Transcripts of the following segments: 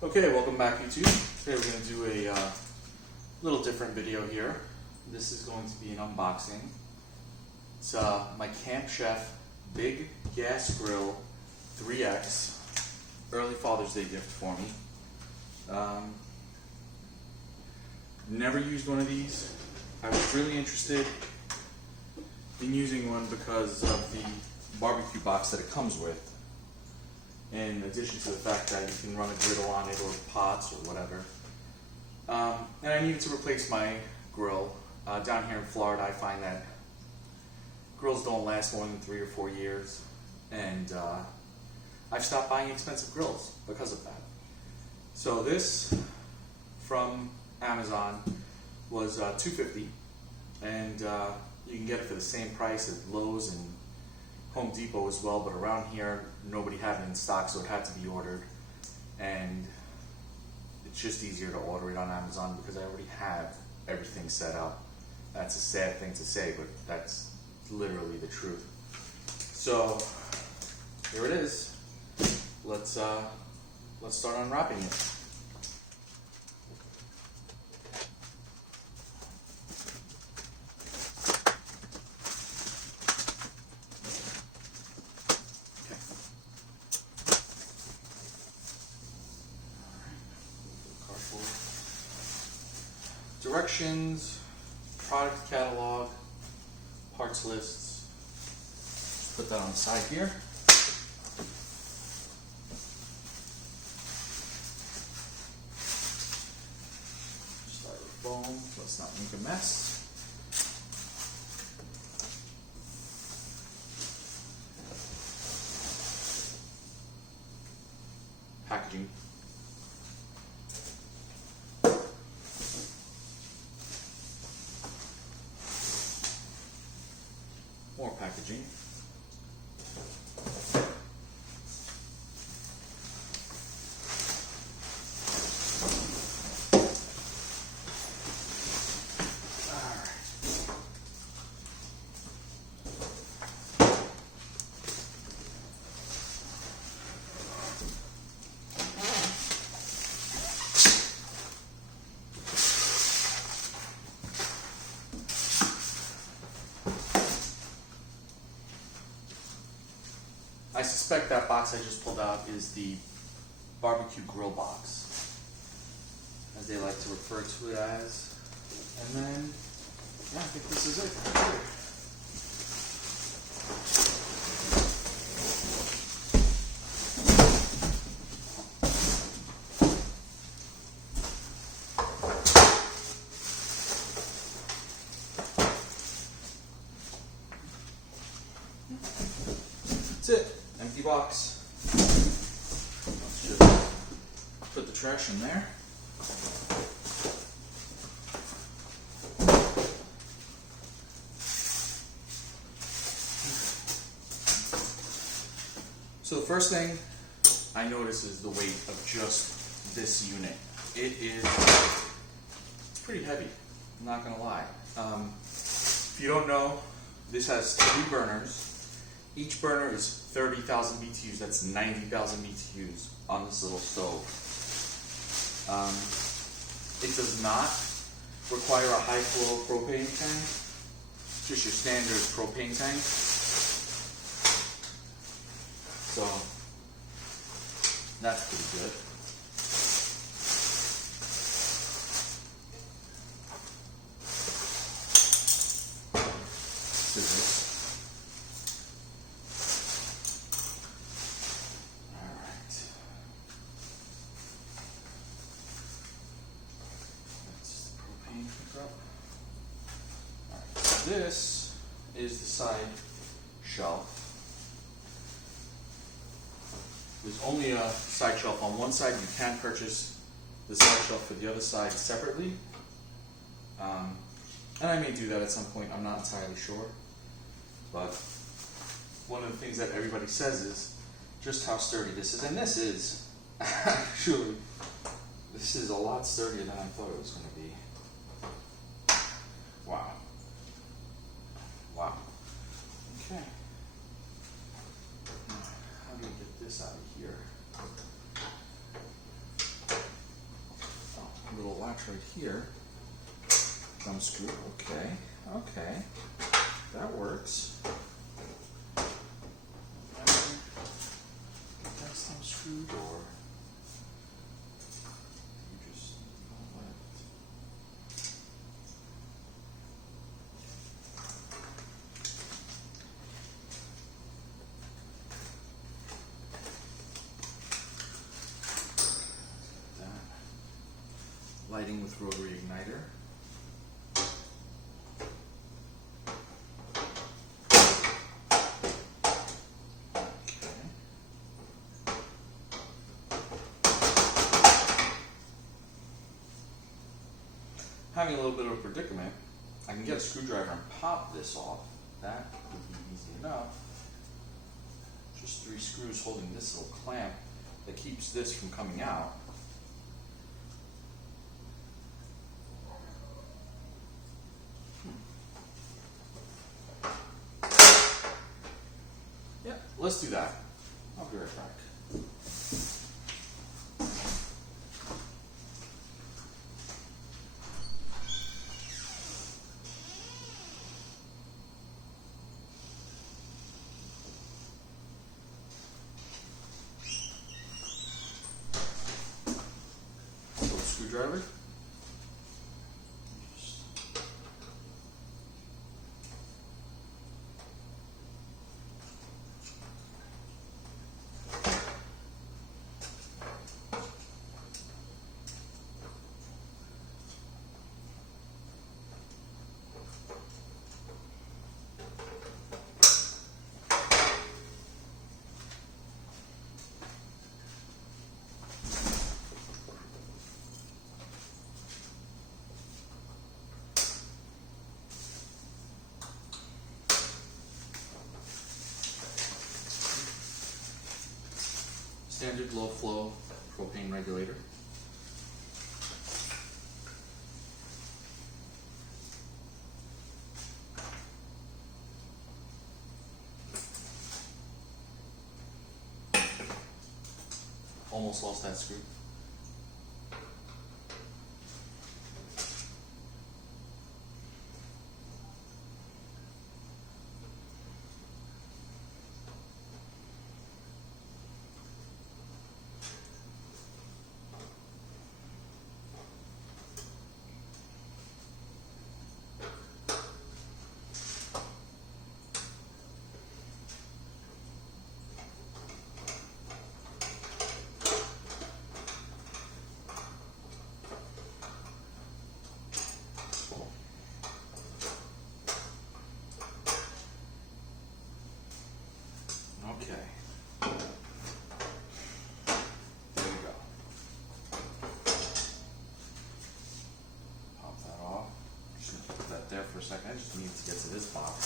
Okay, welcome back YouTube. Today we're going to do a little different video here. This is going to be an unboxing. It's my Camp Chef Big Gas Grill 3X early Father's Day gift for me. Never used one of these. I was really interested in using one because of the barbecue box that it comes with. In addition to the fact that you can run a griddle on it or pots or whatever. And I needed to replace my grill. Down here in Florida, I find that grills don't last more than 3 or 4 years. And I've stopped buying expensive grills because of that. So this from Amazon was $250, and you can get it for the same price at Lowe's and Home Depot as well, but around here nobody had it in stock, so it had to be ordered, and it's just easier to order it on Amazon because I already have everything set up. That's a sad thing to say, but that's literally the truth. So here it is. Let's start unwrapping it. Directions, product catalog, parts lists. Just put that on the side here. Styrofoam, so let's not make a mess. Packaging. More packaging. Alright. I suspect that box I just pulled out is the BBQ Grill Box, as they like to refer to it as. And then, yeah, I think this is it right here. That's it. Empty box. Let's just put the trash in there. So the first thing I notice is the weight of just this unit. It's pretty heavy, I'm not gonna lie. If you don't know, this has 3 burners. Each burner is 30,000 BTUs, that's 90,000 BTUs on this little stove. It does not require a high flow propane tank, just your standard propane tank. So that's pretty good. Scissors. This is the side shelf. There's only a side shelf on one side. You can purchase the side shelf for the other side separately. And I may do that at some point, I'm not entirely sure. But one of the things that everybody says is just how sturdy this is. And this is, actually, this is a lot sturdier than I thought it was going to be. Wow. Wow. Okay. Now, how do you get this out of here? latch right here. Thumb screw, okay, okay, that works. That's thumb screw door. You just don't let it. That. Lighting with rotary igniter. Having a little bit of a predicament, I can get a screwdriver and pop this off. That would be easy enough. Just 3 screws holding this little clamp that keeps this from coming out. Yeah, let's do that. I'll be right back. Screwdriver. Standard low flow propane regulator. Almost lost that screw. Okay. There we go. Pop that off. Just gonna put that there for a second. I just need to get to this box,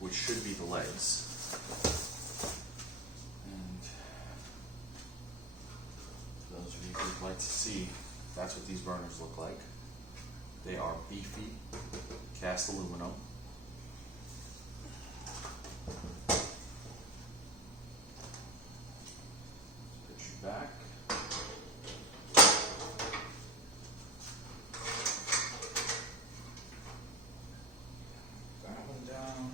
which should be the legs. And for those of you who would like to see, that's what these burners look like. They are beefy, cast aluminum. Back. That one down.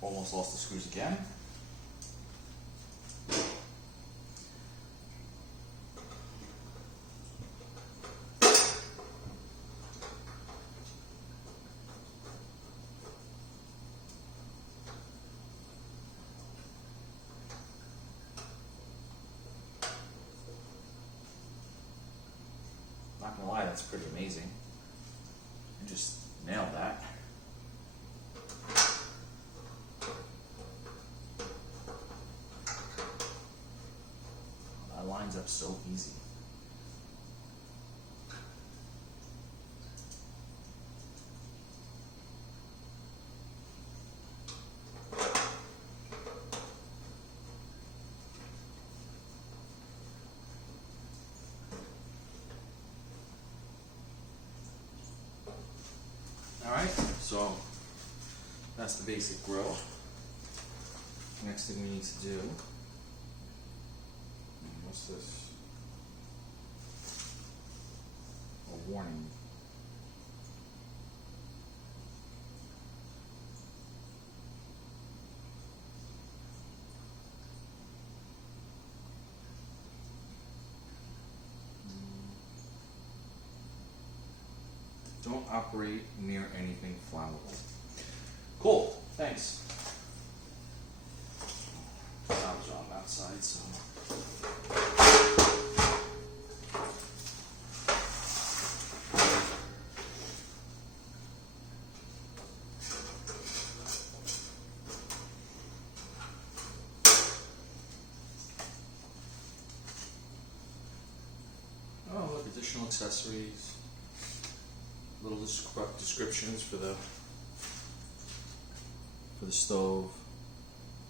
Almost lost the screws again. Not gonna lie, that's pretty amazing. You just nailed that. That lines up so easy. All right. So that's the basic grill. Next thing we need to do, what's this? A warning. Don't operate near anything flammable. Cool, thanks. Sounds on that side, so. Oh, look, additional accessories. Little descriptions for the stove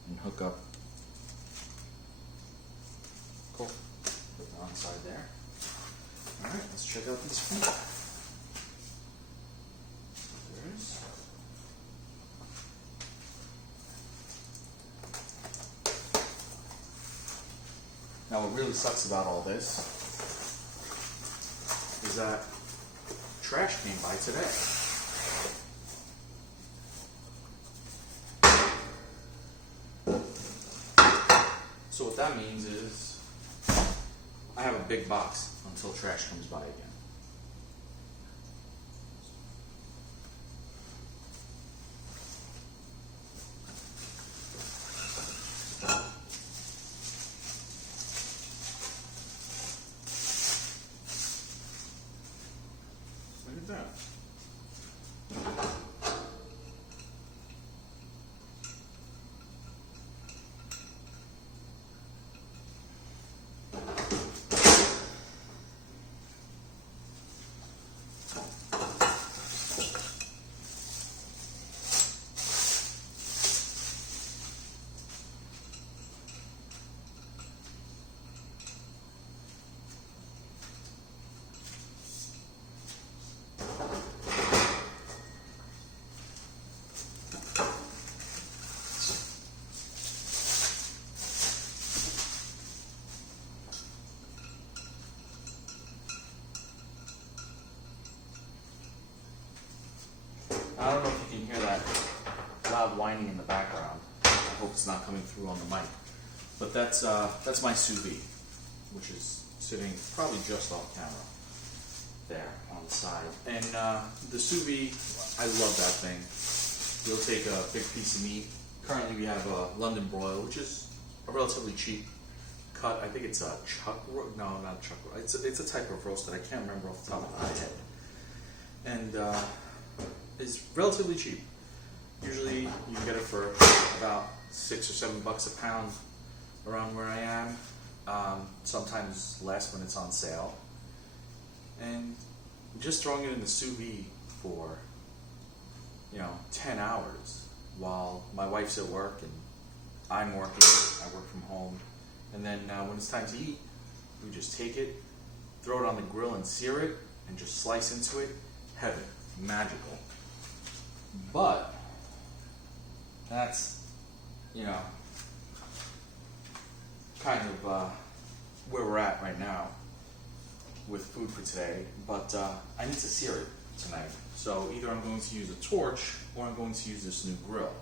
and hookup. Cool. Put it on side there. All right, let's check out these feet. There's. Now, what really sucks about all this is that trash came by today. So what that means is I have a big box until trash comes by again. Look at that. I don't know if you can hear that loud whining in the background. I hope it's not coming through on the mic. But that's my sous vide, which is sitting probably just off camera there on the side. And the sous vide, I love that thing. You'll take a big piece of meat. Currently we have a London broil, which is a relatively cheap cut. I think it's a chuck, no, not chuck. It's a type of roast that I can't remember off the top of my head. And is relatively cheap. Usually you can get it for about $6 or $7 a pound around where I am. Sometimes less when it's on sale. And just throwing it in the sous vide for 10 hours while my wife's at work and I'm working. I work from home. And then when it's time to eat, we just take it, throw it on the grill and sear it, and just slice into it. Heaven. Magical. But that's, kind of where we're at right now with food for today. But I need to sear it tonight. So either I'm going to use a torch or I'm going to use this new grill.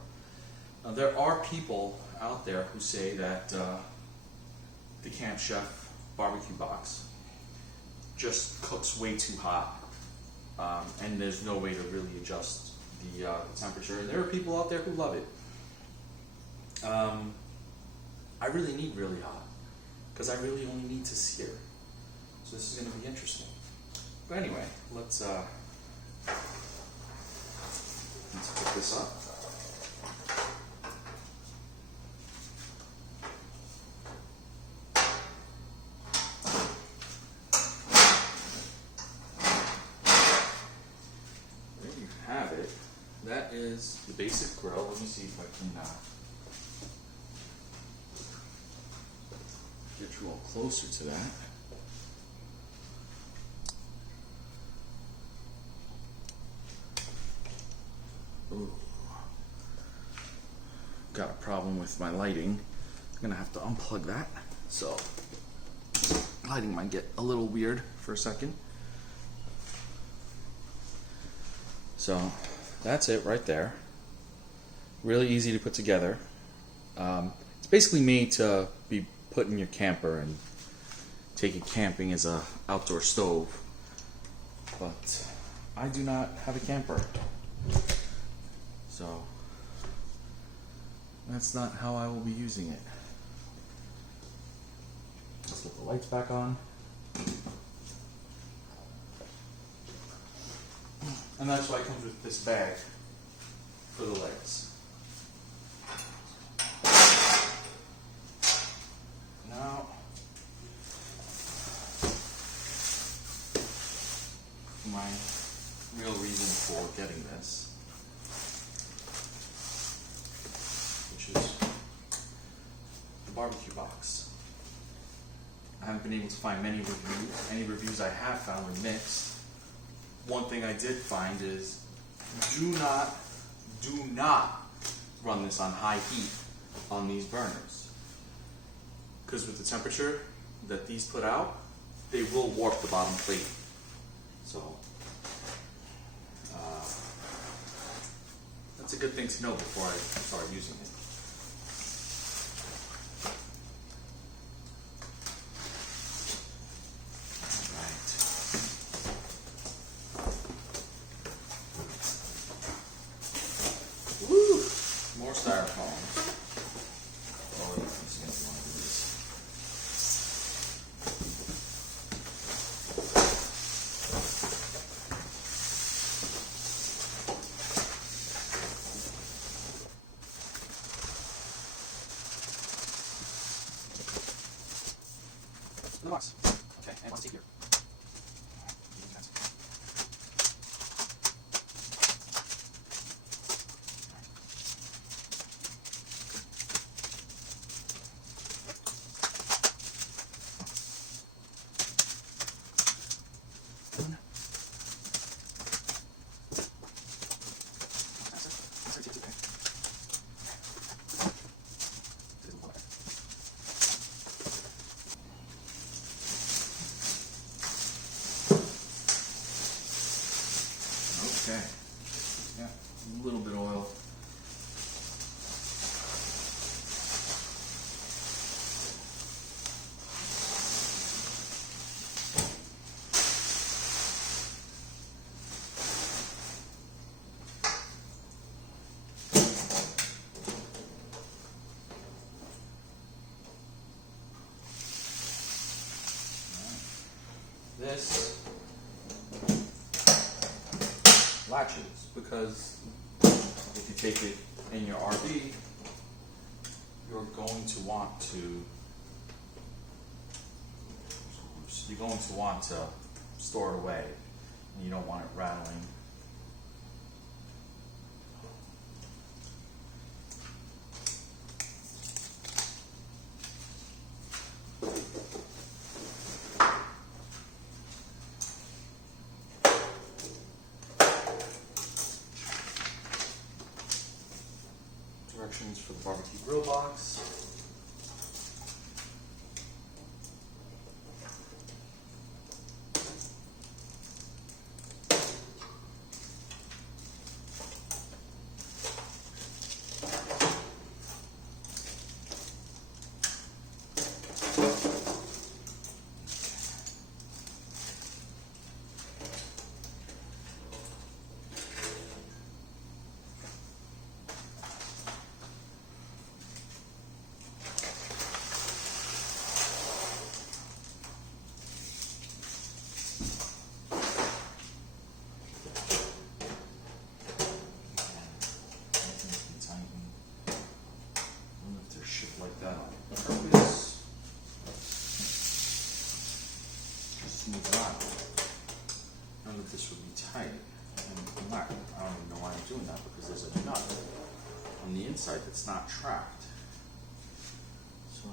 Now, there are people out there who say that the Camp Chef BBQ box just cooks way too hot. And there's no way to really adjust the temperature. And there are people out there who love it. I really need really hot because I really only need to sear. So this is going to be interesting. But anyway, let's pick this up. That is the basic grill. Let me see if I can get you all closer to that. Ooh. Got a problem with my lighting. I'm gonna have to unplug that. So lighting might get a little weird for a second. So that's it right there. Really easy to put together. It's basically made to be put in your camper and take it camping as a outdoor stove. But I do not have a camper. So that's not how I will be using it. Let's put the lights back on. And that's why it comes with this bag for the legs. Now, my real reason for getting this, which is the barbecue box. I haven't been able to find many reviews. Any reviews I have found are mixed. One thing I did find is do not run this on high heat on these burners. Because with the temperature that these put out, they will warp the bottom plate. So that's a good thing to know before I start using it. More styrofoam. Oh, yeah, this is going to be one of these. The box. Okay, and let's take here. Okay, yeah, a little bit of oil. This latches, because if you take it in your RV, you're going to want to store it away, and you don't want it rattling. Directions for the BBQ Grill Box. Like that on purpose. Just smooth it out. None of this would be tight. And I don't even know why I'm doing that, because there's a nut on the inside that's not trapped. So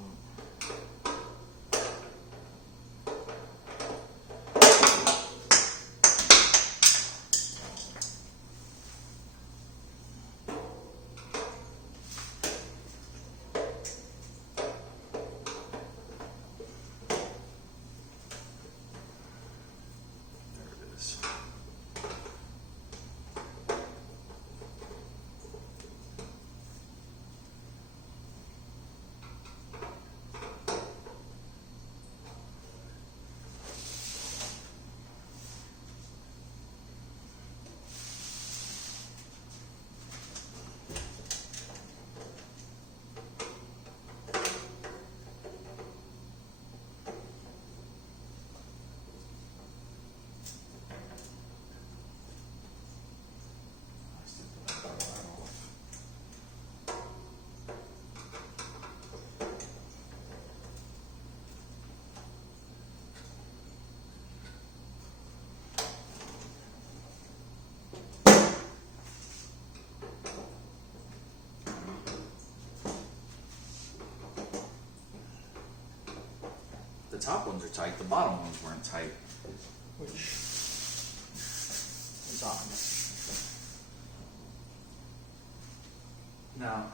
top ones are tight, the bottom ones weren't tight, which is odd. Now,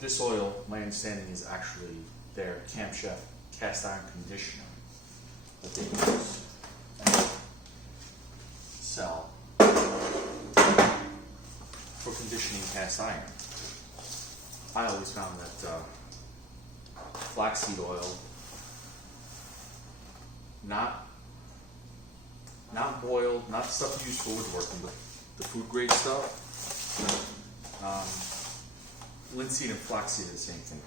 this oil, my understanding, is actually their Camp Chef cast iron conditioner that they use and sell for conditioning cast iron. I always found that flaxseed oil, not boiled, not stuff used for woodworking, but the food grade stuff. Linseed and flaxseed are the same thing,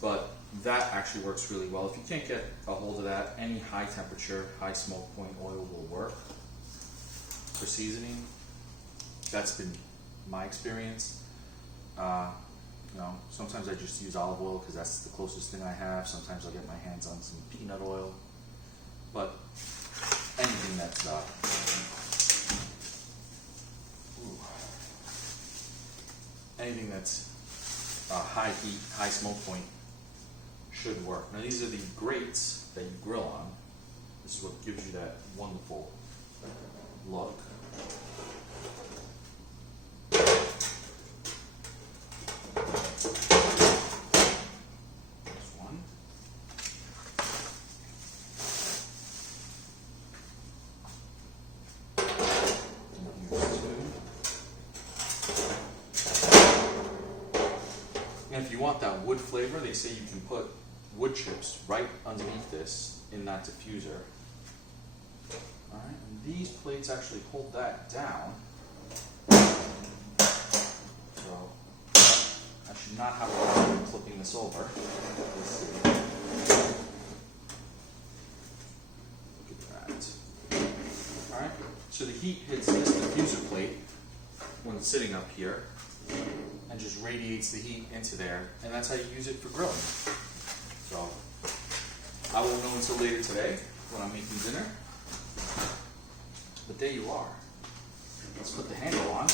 but that actually works really well. If you can't get a hold of that, any high temperature, high smoke point oil will work for seasoning. That's been my experience. Sometimes I just use olive oil because that's the closest thing I have. Sometimes I'll get my hands on some peanut oil, but anything that's high heat, high smoke point should work. Now these are the grates that you grill on. This is what gives you that wonderful look. There's one. Here's two. And if you want that wood flavor, they say you can put wood chips right underneath this in that diffuser. Alright, and these plates actually hold that down. So I should not have a problem flipping this over. Let's see. Look at that. Alright, so the heat hits this diffuser plate when it's sitting up here and just radiates the heat into there, and that's how you use it for grilling. So I won't know until later today when I'm making dinner. But there you are. Let's put the handle on.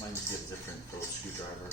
Mine just get a different Phillips screwdriver.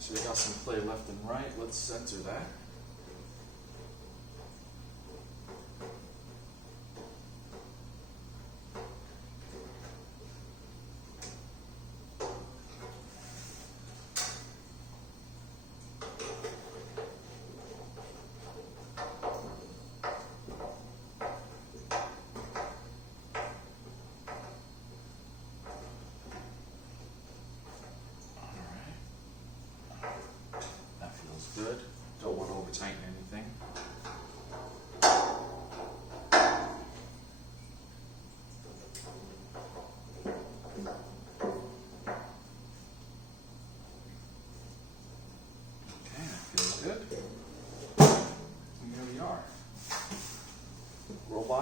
So we got some play left and right. Let's center that. Good. Don't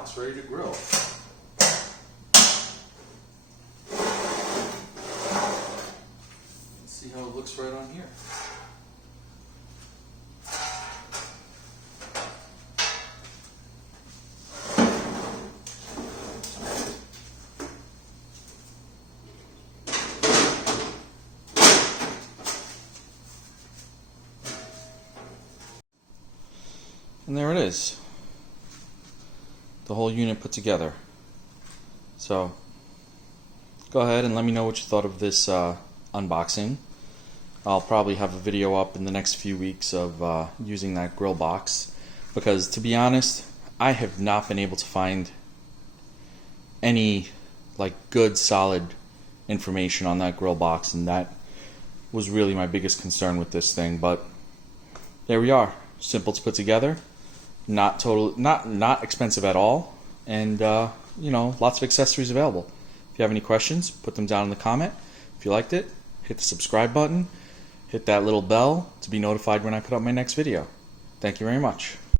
box ready to grill. Let's see how it looks right on here. And there it is. The whole unit put together. So, go ahead and let me know what you thought of this unboxing. I'll probably have a video up in the next few weeks of using that grill box, because to be honest, I have not been able to find any like good solid information on that grill box, and that was really my biggest concern with this thing. But there we are. Simple to put together. Not expensive at all, and you know, lots of accessories available. If you have any questions, put them down in the comment. If you liked it, hit the subscribe button, hit that little bell to be notified when I put up my next video. Thank you very much.